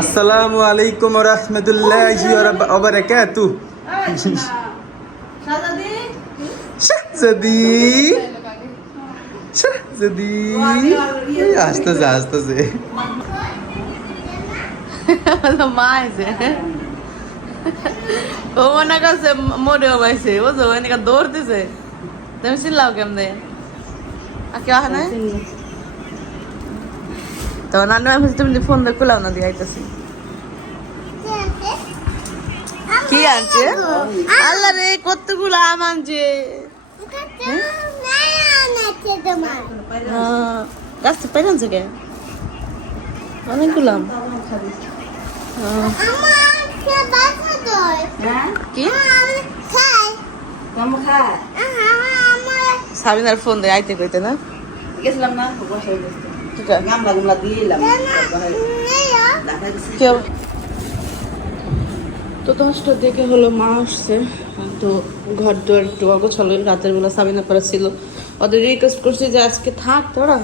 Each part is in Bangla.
আসসালামু আলাইকুম রহমতুল্লাহি ওয়া বারাকাতু শাহজাদি শাহজাদি আসতেছে আসতেছে। মা আছে। ও মনে করছে মরেও পাইছে। বুঝো এনেকা দৌড়তেছে তুমি চিল্লাও কেমনে? আর কেউ আহে না তো নানু আমি তুমি ফোন দিয়ে না দিয়ে আইতেছি। কি আনছে? আল্লাহ রে কতগুলো আম আনছে। হ্যাঁ, গাছ থেকে পাই আনছে কে? অনেকগুলো আম। হ্যাঁ। কি? সাবিনার ফোন দিয়ে আইতে কইতে না? গেছিলাম না কেউ? তো দশটার দিকে হলো মা আসছে। তো ঘর দুয়ার একটু অগোছালো রাতের বেলা সাবিনা করা ছিল। ওদের রিকোয়েস্ট করছি যে আজকে থাক তোরা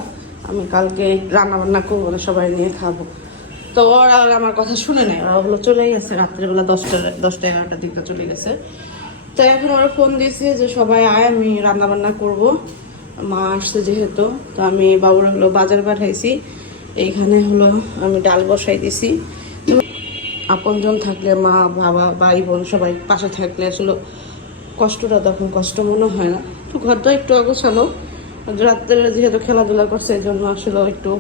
আমি কালকে রান্না বান্না করব না সবাই নিয়ে খাব। তো ওরা আর আমার কথা শুনে নেয় ওরা হলো চলেই গেছে। রাত্রের বেলা দশটা দশটা এগারোটার দিকে চলে গেছে। তো এখন ওরা ফোন দিয়েছে যে সবাই আয় আমি রান্না বান্না করব। মা আসছে যেহেতু, তো আমি বাবুর হলো বাজার পাঠাইছি। এইখানে হলো আমি ডাল বসাই দিছি। আপনজন থাকলে মা, বাবা ভাই বোন সবাই পাশে থাকলে আসলে কষ্টটা তখন কষ্ট মনে হয় না। তো ঘরটা একটু অগোছালো। রাত্রে যেহেতু খেলাধুলা করছে এই জন্য আসলে একটু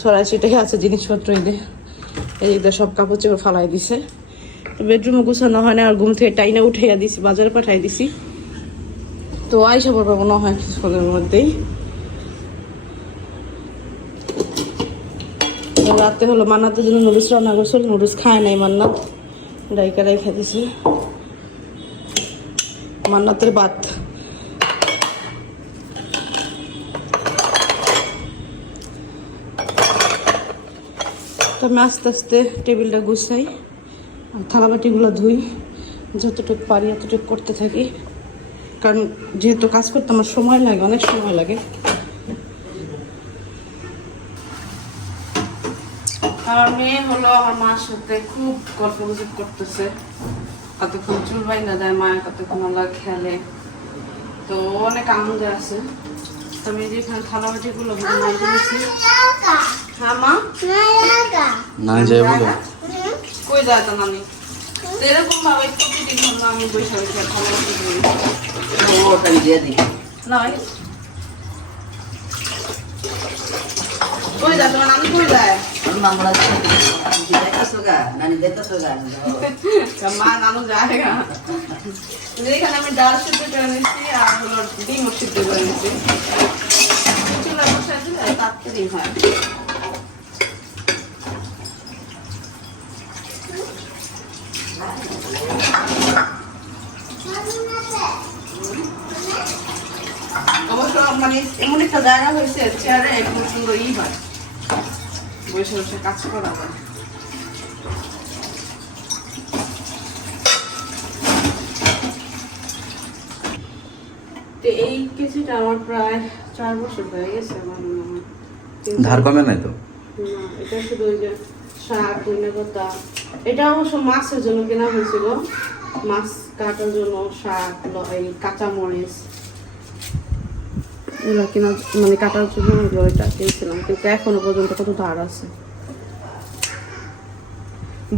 ছড়াই ছিটে আছে জিনিসপত্র এই দিকে সব কাপড় চোপড় ফালাই দিছে। বেডরুমে গোছানো হয় না, আর ঘুম থেকে টাইনা উঠাইয়া দিছি, বাজারে পাঠাই দিছি। তো আইসা পড়বে মনে হয় কিছুক্ষণের মধ্যেই। রাতে হলো মান্নাতের জন্য নুডলস রান্না করছিল, নুডলস খায় নাই মান্নাত। ডাইকা ডাইকা দিছে। মান্নাতের ভাত। তো আমি আস্তে আস্তে টেবিলটা গুছাই, আর থালাবাটিগুলো ধুই, যতটুকু পারি এতটুকু করতে থাকি। কারণ যেহেতু কাজ করতে আমার সময় লাগে অনেক সময় লাগে। আমার মেয়ে হলো আমার মার সাথে খুব গল্প গুজব করতেছে। কতক্ষণ চুল বাইনা দেয় মায়ের কতক্ষণ আল্লাহ খেলে। তো অনেক আনন্দ আছে। তো আমি যেখানে থালাবাটি গুলো দিয়েছি। হ্যাঁ মা? না যাই বলো। কই যায় তো নানি? এরকম ভাবে আমি নয় কই যায় তোমার নানি কই যায়? গা মা নানু যায় গা এখানে আমি ডাল সিদ্ধ করে নিচ্ছি আর হলো ডিমও সিদ্ধ করে নিচ্ছি চুলা বসে দিলে তাড়াতাড়ি হয়। অবশ্য মানে এমন একটা জায়গা হয়েছে চেয়ারে একদম সুন্দর ই হয়। বসে বসে কাজ করা তো এই কেজিটা আমার প্রায় চার বছর হয়ে গেছে আমার হয়। ধার কমে নাই তো? এটা শুধু ওই যে শাক ধনে এটা অবশ্য মাছের জন্য কেনা হয়েছিল। মাছ কাটার জন্য শাক এই কাঁচা মরিচ এগুলো কেনা মানে কাটার জন্য এগুলো এটা কিনছিলাম, কিন্তু এখনও পর্যন্ত কত ধার আছে।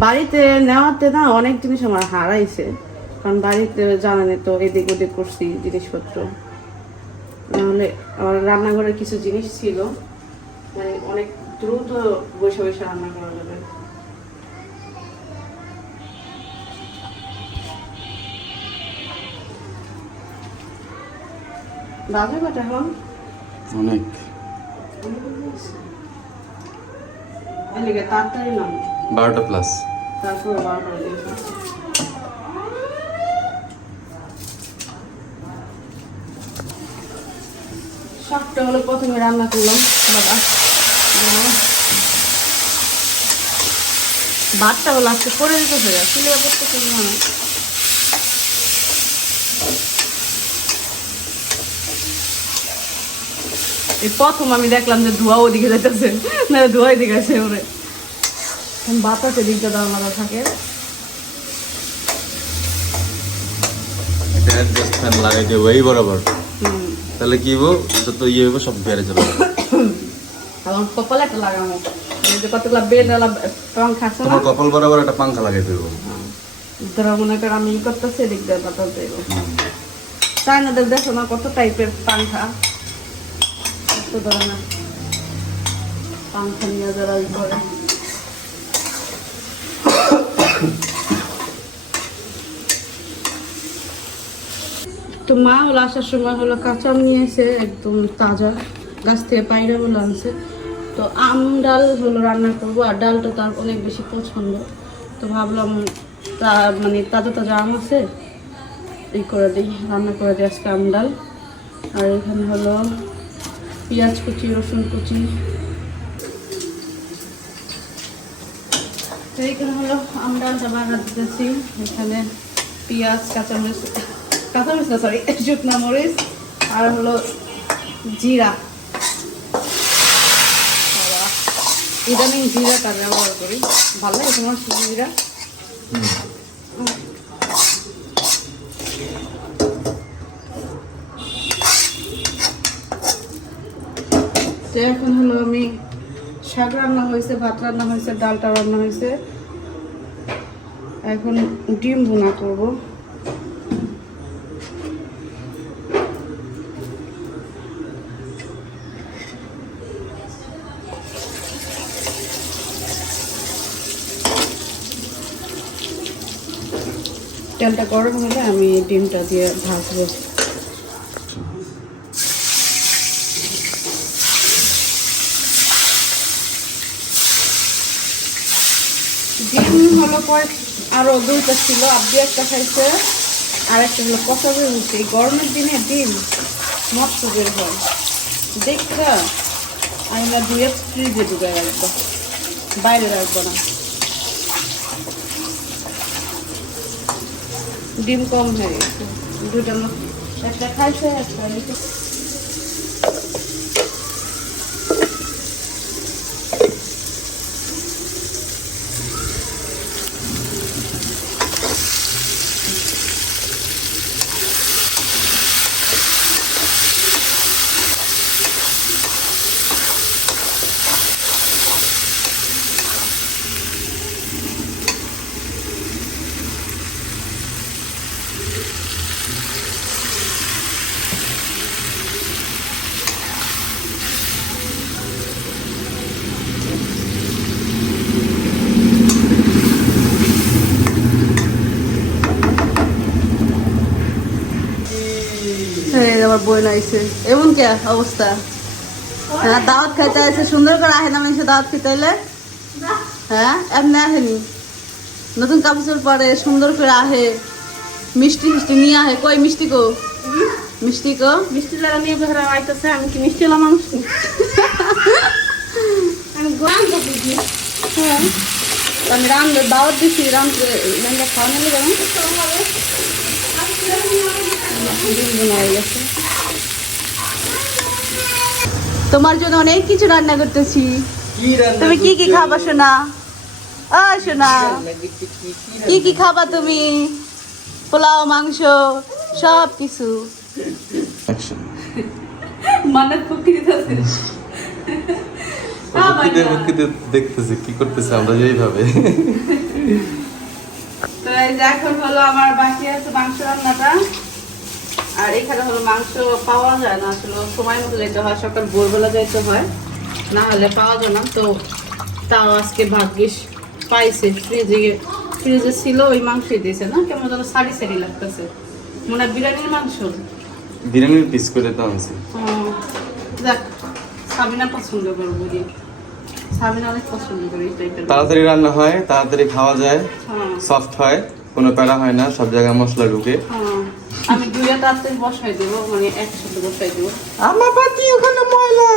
বাড়িতে নেওয়াতে না অনেক জিনিস আমার হারাইছে, কারণ বাড়িতে জানেন তো এদিক ওদিক করছি জিনিসপত্র। নাহলে আমার রান্নাঘরের কিছু জিনিস ছিল মানে অনেক দ্রুত বসে বসে রান্না করা যাবে। বাজে কটা এখন অনেক। তাড়াতাড়ি নাম। বারোটা প্লাস তারপরে বারোটা শাকটা হলো প্রথমে রান্না করলাম বাবা। ভাতটা হলো আজকে করে দিতে হবে আসলে করতে না এই প্রথম আমি দেখলাম যে ধোয়া ওদিকে যাইতেছে। না ধোয়া এদিকে আছে ওরে। বাতাসে দিকটা দেওয়া মাথা থাকে। লাগাই দেবো এই বরাবর। তাহলে কি হব যত ইয়ে হব সব বেড়ে যাবে। এখন কপালে একটা লাগানো। এই যে কতগুলা বেড আলা পাংখা আছে তোমার কপাল বরাবর একটা পাঙ্খা লাগাই দেবো। ধরো মনে করো আমি করতেছি এদিক দিয়ে বাতাস দেব। চায়নাদের দেখো না কত টাইপের পাংখা। কত ধরনের পাংখা নিয়ে যারা ই করে। তো মা হলো আসার সময় হলো কাঁচা আম নিয়েছে একদম তাজা গাছ থেকে পায়রা বলে আনছে। তো আম ডাল হলো রান্না করব আর ডালটা তার অনেক বেশি পছন্দ। তো ভাবলাম তা মানে তাজা তাজা আম আছে এই করে দিই, রান্না করে দিই আজকে আম ডাল। আর এখানে হলো পেঁয়াজ কুচি রসুন কুচি। এইখানে হলো আমরা বানা দিতেছি। এখানে পেঁয়াজ কাঁচামরিচ কাঁচামরিচ না সরি শুকনো মরিচ আর হলো জিরা। বাবা, জিরা জিরাটা ব্যবহার করি। ভালো লাগে তোমার জিরা? তো এখন হলো আমি শাক রান্না হয়েছে, ভাত রান্না হয়েছে, ডালটা রান্না হয়েছে। এখন ডিম ভুনা করব। তেলটা গরম হলে আমি ডিমটা দিয়ে ভাজবো। ডিম হলো কয়েক আরও দুইটা ছিল, আব্বি একটা খাইছে আর একটা হলো কষা বের হচ্ছে এই গরমের দিনে ডিম মস্ত বের হয়। দেখা আমি দুয়ে ফ্রিজে ঢুকে রাখব, বাইরে রাখব না। ডিম কম হয়ে গেছে। দুটা একটা খাইছে, একটা নাইছে এমন কে অবস্থা? হ্যাঁ দাওয়াত খাইতে আছে সুন্দর করে আহে না মানুষ দাওয়াত খেতে এলে হ্যাঁ এমনি আহেনি নতুন কাপড় পরে সুন্দর করে আহে। মিষ্টি মিষ্টি নিয়ে আহে। কই মিষ্টি কো মিষ্টি কো মিষ্টি লাগা নিয়ে বেহারা আইতেছে আমি কি মিষ্টি এলাম মানুষ? আমি গোয়ান দিদি হ্যাঁ। আমি রাম দাওয়াত দিছি রাম খাওয়ানো কেমন তোমার জন্য অনেক কিছু রান্না করতেছি। তুমি কি কি খাবা সোনা? আ সোনা। কি কি খাবা তুমি? পোলাও মাংস সব কিছু। দেখতেছি কি করতেছে আমরা এইভাবে। তো এই যে এখন হলো আমার বাকি আছে মাংস রান্নাটা। আর এখানে হলো মাংস পাওয়া যায় না আসলে সময় মতো যেতে হয় সকাল ভোরবেলা যেতে হয় না হলে পাওয়া যায় না। তো তাও আজকে ভাগ্যিস পাইছে ফ্রিজে ফ্রিজে ছিল ওই মাংসই দিয়েছে না? কেমন যেন সারি সারি লাগতেছে। মনে হয় বিরিয়ানির মাংস। বিরিয়ানির পিস করে তো আনছি হুম, যাক সাবিনা পছন্দ করব সাবিনা অনেক পছন্দ করি তাড়াতাড়ি রান্না হয় তাড়াতাড়ি খাওয়া যায় হ্যাঁ। সফট হয় কোনো প্যারা হয় না সব জায়গায় মশলা ঢুকে। হ্যাঁ, আমি দুইটা তাড়াতাড়ি বসাই দেবো মানে একসাথে বসাই দেবো। আমার পাতি ওখানে ময়লা।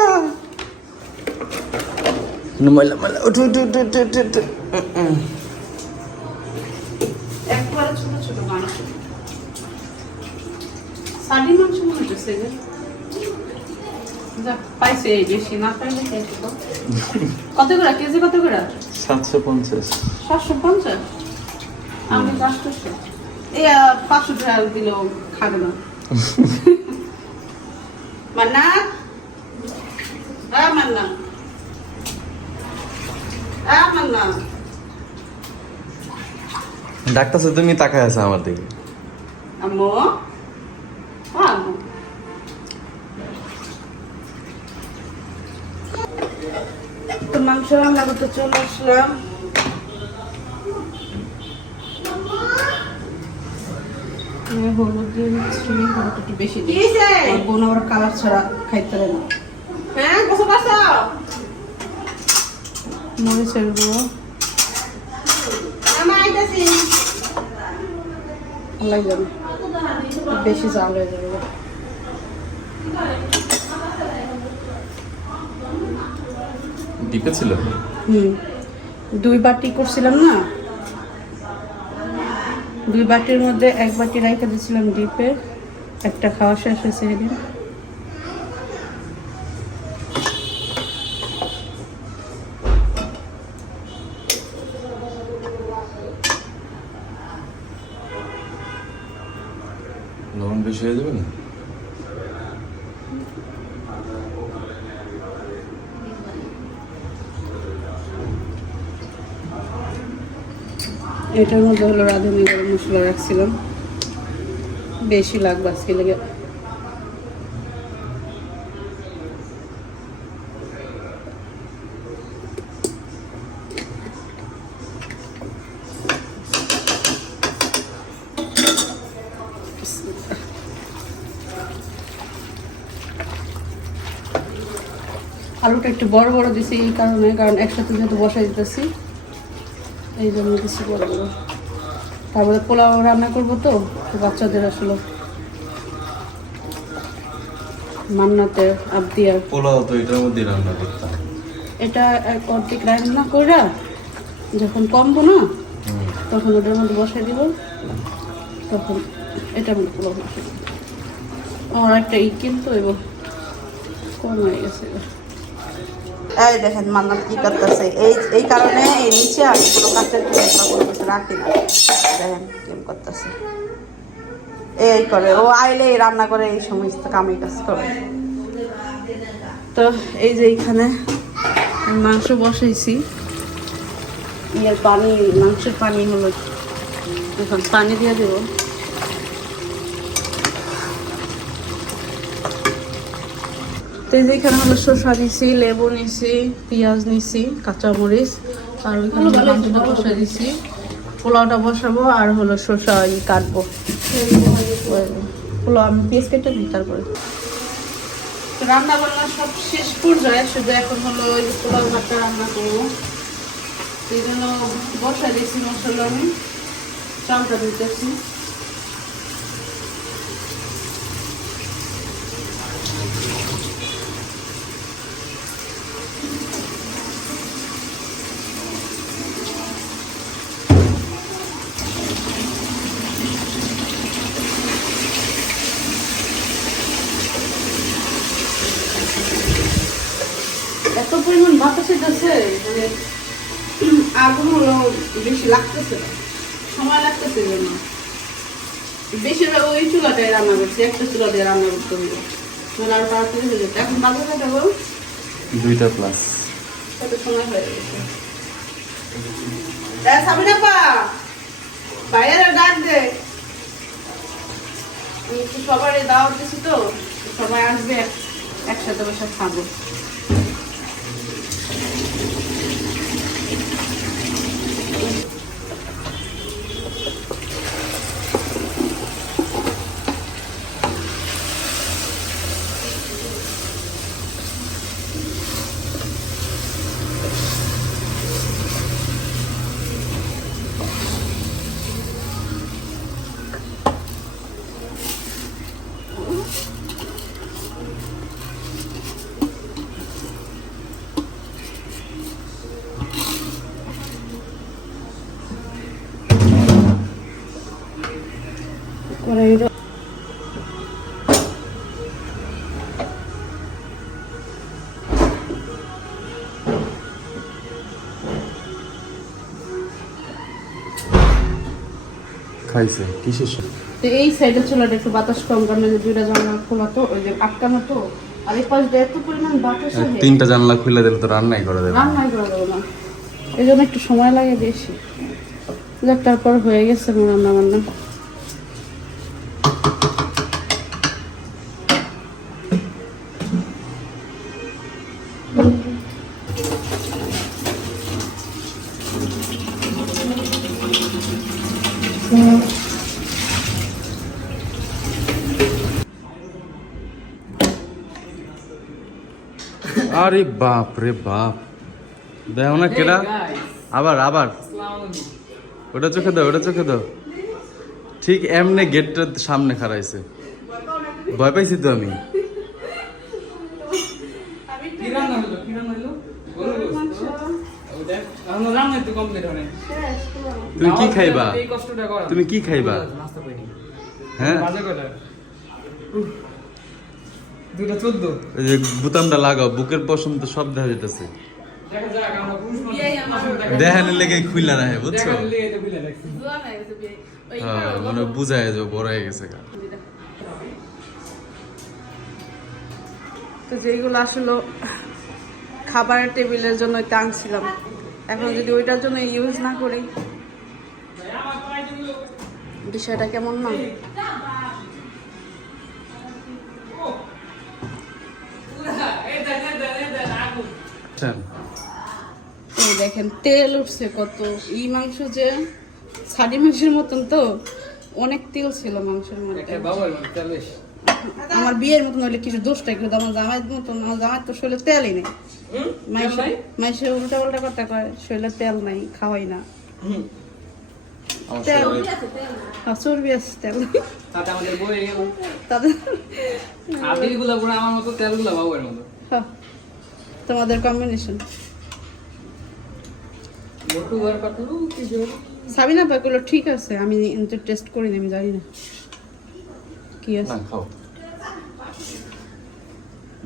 ময়লা ময়লা। উঠু উঠু উঠু উঠু উঠু উঠু একবারে ছোট ছোট মাংস সারি মাংস মনে হচ্ছে যে। পাইছে এই বেশি না পাইলে কত করে? কেজি কত করে? সাতশো পঞ্চাশ। সাতশো পঞ্চাশ? আমি পাঁচশো। পাঁচশো টাকা দিলেও খাবে না। মান্না হ্যাঁ মান্না হ্যাঁ মান্না ডাক্তার তুমি তাকায় আছে আমার দিকে। আম্মু? হ্যাঁ আম্মু। তো মাংস রান্না করতে চলে আসলাম। হলুদ দিয়ে দিচ্ছি হলুদ একটু বেশি দিই আমার বোন আবার কালার ছাড়া খাইতে পারে না। হ্যাঁ বসো বসো। মরিচের গুঁড়ো। ভালো লাগবে বেশি জাল হয়ে যাবে। ছিল? হুম। দুই বাটি করছিলাম না দুই বাটির মধ্যে এক বাটি রাইখে দিয়েছিলাম ডিপে। একটা খাওয়া শেষ হয়েছে লবণ বেশি হয়ে যাবে না এটার মধ্যে হলো রাঁধুনি গরম মশলা রাখছিলাম। বেশি লাগবে আজকে লেগে। আলুটা একটু বড় বড় দিছি এই কারণে, কারণ একসাথে যেহেতু বসাই দিতেছি এই জন্য কিছু বড় তারপরে পোলাও রান্না করব তো বাচ্চাদের আসলে। মান্নাতে আবদিয়ার পোলাও তো এটার মধ্যে রান্না করতাম। এটা অর্ধেক রান্না কইরা যখন কমবো না তখন ওটার মধ্যে বসাই দিব। তখন এটার মধ্যে পোলাও বসাই দিব। আমার একটা ই কিন্তু এবং কম হয়ে গেছে। এই দেখেন মান্নাত কি করতেছে? এই এই কারণে এই নিচে আমি কোনো কাঠের কোনো কিছু রাখি না। দেখেন কেম করতেছে। এই করে, ও আইলে রান্না করে, এই সমস্ত কামই কাজ করে। তো এই যে এইখানে মাংস বসাইছি। ইয়ের পানি, মাংসের পানি হলো, এখন পানি দিয়ে দেবো। তো এই যে এখানে হলো শসা নিছি লেবু নিছি পেঁয়াজ নিছি কাঁচামরিচ আর ওইখানে মাংসটা বসা দিছি। পোলাওটা বসাবো আর হলো শসা ই কাটবো। পোলাও আমি পেঁয়াজ কেটে দিই তারপরে। রান্না বান্না সব শেষ পর্যায়ে শুধু এখন হলো ওই পোলাও ভাতটা রান্না করব। সেই জন্য বসা দিয়েছি মশলা আমি চালটা দিতেছি এত পরিমাণ যাচ্ছে মানে আগুন হলো বেশি লাগতেছে না। সময় লাগতেছে যেন। বেশিরভাগ ওই চুলাটায় রান্না করছি একটা চুলা দিয়ে রান্না করতে হবে মানে আরও তাড়াতাড়ি হয়ে যেত এখন বাজে না দেবো দুইটা প্লাস কত সময় হয়ে গেছে? সাবিনা পা বাইরে ডাক দে। সবারই দাওয়াত দিছি তো সবাই আসবে একসাথে বসে খাব। খাইছে কিসের সাথে? তো এই সাইডে চলে একটু বাতাস কম কারণ যে দুইটা জানলা খোলা তো ওই যে আটকানো তো আর এই পাশ দিয়ে এত পরিমাণ বাতাস তিনটা জানলা খুলে দিলে তো রান্নাই করে দেবে রান্নাই করে দেবো না। এই জন্য একটু সময় লাগে বেশি। যাক তারপর হয়ে গেছে রান্না বান্না আরে বাপ রে বাপ। দেখো না কেডা? আবার আবার। ওটা চোখে দাও ওটা চোখে দাও। ঠিক এমনি গেটটার সামনে খাড়াইছে। ভয় পাইছি তো আমি। হয় তুমি কি খাইবা? তুমি কি খাইবা? হ্যাঁ? দুইটা চোদ্দ। ওই যে বুতামটা লাগাও বুকের পশম তো সব দেখা যেতেছে দেখা যাক আমরা পুরুষ মানুষ। আসলে লেগে খুইলা রাখে বুঝছ? লেগে লাগছে হ্যাঁ মানে বুঝায় যে বড় হয়ে গেছে গা। তো যেইগুলো আসলে খাবারের টেবিলের জন্য টানছিলাম এখন যদি ওইটার জন্য ইউজ না করি বিষয়টা কেমন না? দেখেন তেল উঠছে কত। এই মাংস যে ছাড়ি মাংসের মতন তো অনেক তেল ছিল মাংসের মধ্যে। আমার বিয়ের মতন হলে কিছু দোষটা কিন্তু আমার জামাইয়ের মতন আমার জামাই তো শরীরে তেলই নেই। মাইসে উল্টা পাল্টা কথা কয় শরীরে তেল নাই খাওয়াই না। তেল আর চর্বি আছে তেল। তাদের আমার মতো তেলগুলা বাবার মতো হ্যাঁ, তোমাদের কম্বিনেশন মোটু আর পাতলু কি জোর সাবিনা পাগুলো ঠিক আছে আমি কিন্তু টেস্ট করিনি আমি জানি না। কি না আছে খাও।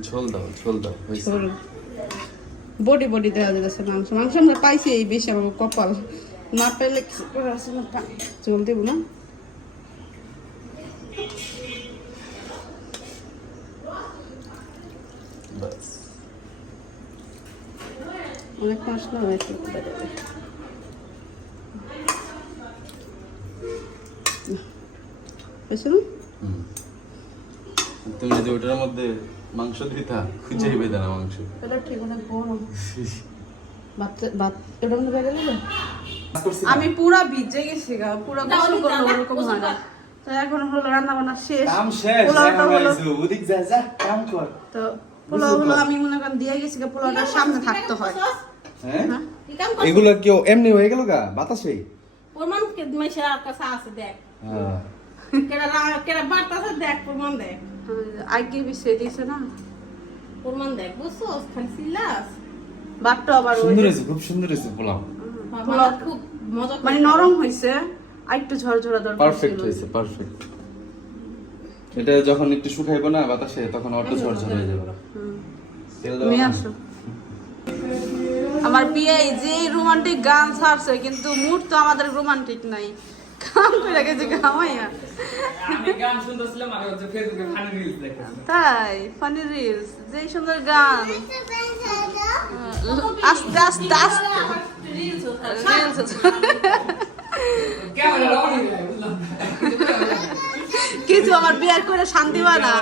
ঝোল দাও ঝোল দাও। ঝোল। বডি বডি দেওয়া যাচ্ছে মাংস। মাংস আমরা পাইছি এই বেশি আমার কপাল। না পাইলে কিছু করার আছে না পা- ঝোল দেবো না। অনেক না হয়েছে। হয়েছে তুমি যদি ওটার মধ্যে মাংস দিতা খুঁজে পেতে না মাংস। এটা ঠিক অনেক বড় ভাত ভাত এটা মধ্যে বেড়ে গেলে আমি পুরা ভিজে গেছি গা পুরা গোসল করল ওরকম হয় না। তো এখন হলো রান্না বান্না শেষ। কাম শেষ পোলাওটা হলো ওদিক যা যা কাম কর। তো পোলাও হলো আমি মনে করেন দিয়ে গেছি গা, পোলাওটা সামনে থাকতে হয়। হ্যাঁ? হ্যাঁ? কি? এগুলো কেউ এমনি হয়ে গেল গা বাতাসে? প্রমাণ কে মাইসে আর কাছে আছে দেখ। হ্যাঁ। কেডা রা- কেডা বার্তাছে দেখ প্রমাণ দেখ। আগে বিষয় দিয়েছে না? প্রমাণ দেখ বুঝছ খালি সিলাস। ভাতটা আবার সুন্দর হয়েছে খুব সুন্দর হয়েছে পোলাও। বাবা খুব মজা মানে নরম হয়েছে আর একটু ঝরঝরা দরকার পারফেক্ট হয়েছে পারফেক্ট। এটা যখন একটু শুকাইবো না বাতাসে তখন অটো ঝরঝর হয়ে যাবে। তেল দাও নিয়ে আসো। আমার বিয়ে যে রোমান্টিক গান ছাড়ছে কিন্তু মুড তো আমাদের রোমান্টিক নাই। কাম করে গেছে গামাইয়া আমি গান শুনতেছিলাম আর হচ্ছে ফেসবুকে ফানি রিলস দেখতেছিলাম। তাই ফানি রিলস যে সুন্দর গান। আস্তে আস্তে আস্তে। রিলস কিছু আমার বিয়ে করে শান্তি না।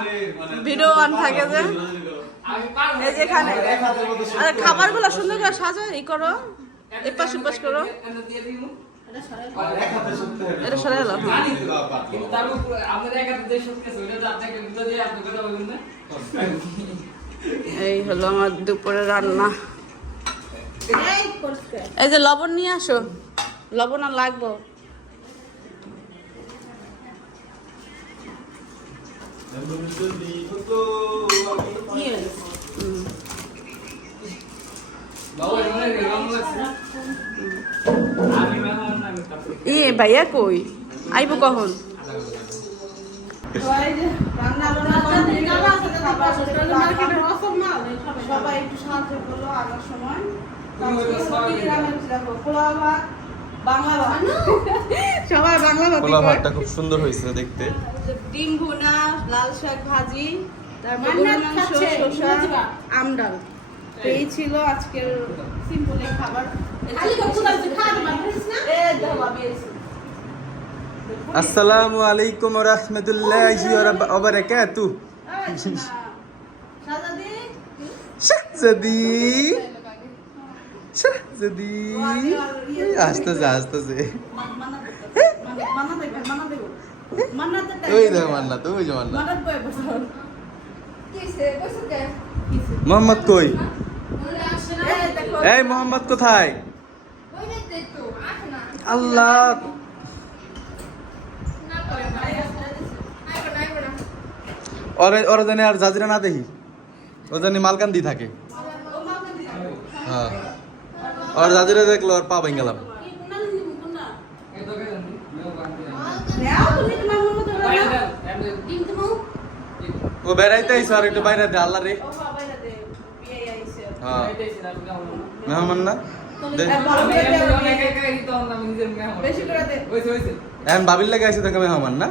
ভিডিও অন থাকে যে। এই যে এখানে। আরে খাবারগুলো সুন্দর করে সাজো এই করো। এপাশ উপাস করো এটা সরে গেল এই হলো আমার দুপুরে রান্না। এই এই যে লবণ নিয়ে আসো। লবণ আর লাগবো। কি হলো? বাবা এমন রং লাগছে আমি মেহমান না আমি কাপড় এ ভাইয়া কই? আইবো কখন? সবাই একটু সাহায্য করল আগার সময়। পোলা ভাতটা খুব সুন্দর হয়েছে দেখতে। ডিম ভুনা লাল শাক ভাজি তারপর। আমডাল। এই ছিল আজকের সিম্পল খাবার। আসসালামু আলাইকুম রহমতুল্লাহি ওয়া বারাকাতু এই, শোনা। শাহজাদি। শাহজাদি। আসতেছে আসতেছে। মান্নাত-। মান্নাতের time ওই যে মান্নাত মোহাম্মদ কই? এই। মোহাম্মদ কোথায়? আল্লাহ। ওরে, ওরা জানি আর জাজিরা না দেখি। ও জানি মালকান্দি থাকে। হ্যাঁ। আর জাজিরা দেখল আর পা গেলাম। ও বেড়াইতে আইসো আর একটু বাইরে দে, আল্লাহ রে ও বাবা এটা দে, বিয়ে আইছে। হ্যাঁ এটাই ছিল আমি যাব না মেহমান না দে এ, ভালো আমি করে দে, এমনি বিয়ে। অনেক একা একাই তো আমি নিজের মেয়ে আমার বেশি করে দে। হইছে হইছে এখন বাবির লাগে মেহমান না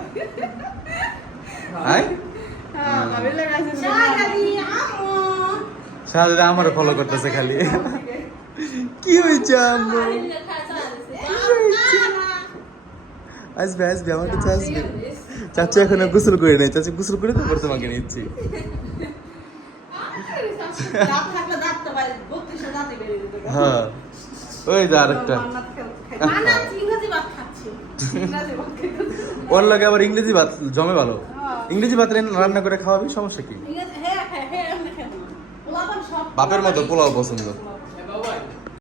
হ্যাঁ। শাহজাদি আমো। সাহায্য আমার ফলো করতেছে খালি। কি হয়েছে আম্মু? আসবে আসবে আমার কাছে আসবে চাচু এখনও গোসল করে নেই। চাচু গোসল করে তারপর তোমাকে নিচ্ছি। হ্যাঁ। ওই যে আরেকটা। ওর লাগে আবার ইংরেজি ভাত জমে ভালো। ইংরেজি ভাত রেন- রান্না করে খাওয়াবি সমস্যা কি? হ্যাঁ হ্যাঁ হ্যাঁ বাপের মতো পোলাও পছন্দ।